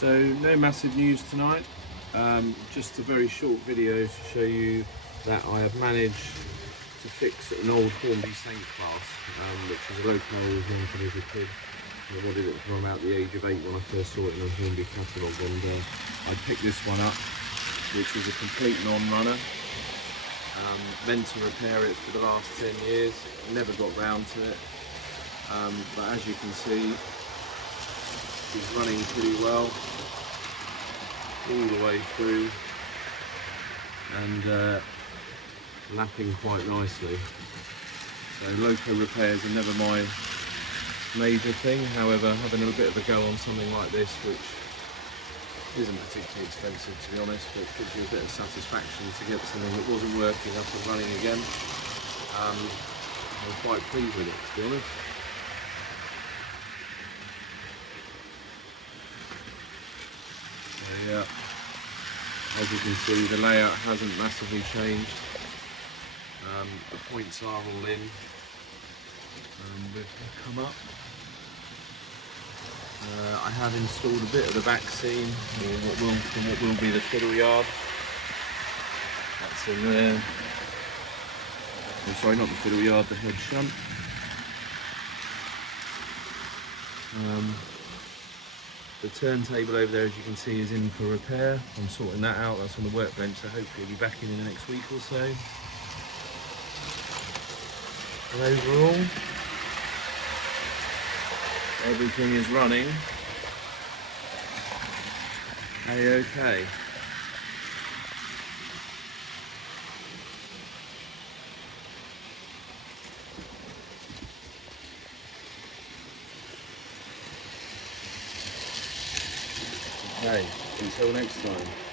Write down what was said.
So no massive news tonight, just a very short video to show you that I have managed to fix an old Hornby Saint class, which is a loco I was wanted as a kid. I wanted it from about the age of 8 when I first saw it in a Hornby catalogue, and I picked this one up, which is a complete non-runner. Meant to repair it for the last 10 years, never got round to it, but as you can see, it's running pretty well all the way through and lapping quite nicely. So loco repairs are never my major thing, however having a bit of a go on something like this, which isn't particularly expensive to be honest, but gives you a bit of satisfaction to get something that wasn't working up and running again. I'm quite pleased with it, to be honest. So yeah, as you can see, the layout hasn't massively changed. The points are all in. We've come up. I have installed a bit of the back seam, or what will be the fiddle yard. That's in there. Oh, sorry, not the fiddle yard, the head shunt. The turntable over there, as you can see, is in for repair. I'm sorting that out. That's on the workbench, so hopefully it'll be back in the next week or so. And overall, everything is running a-okay. Okay, until next time.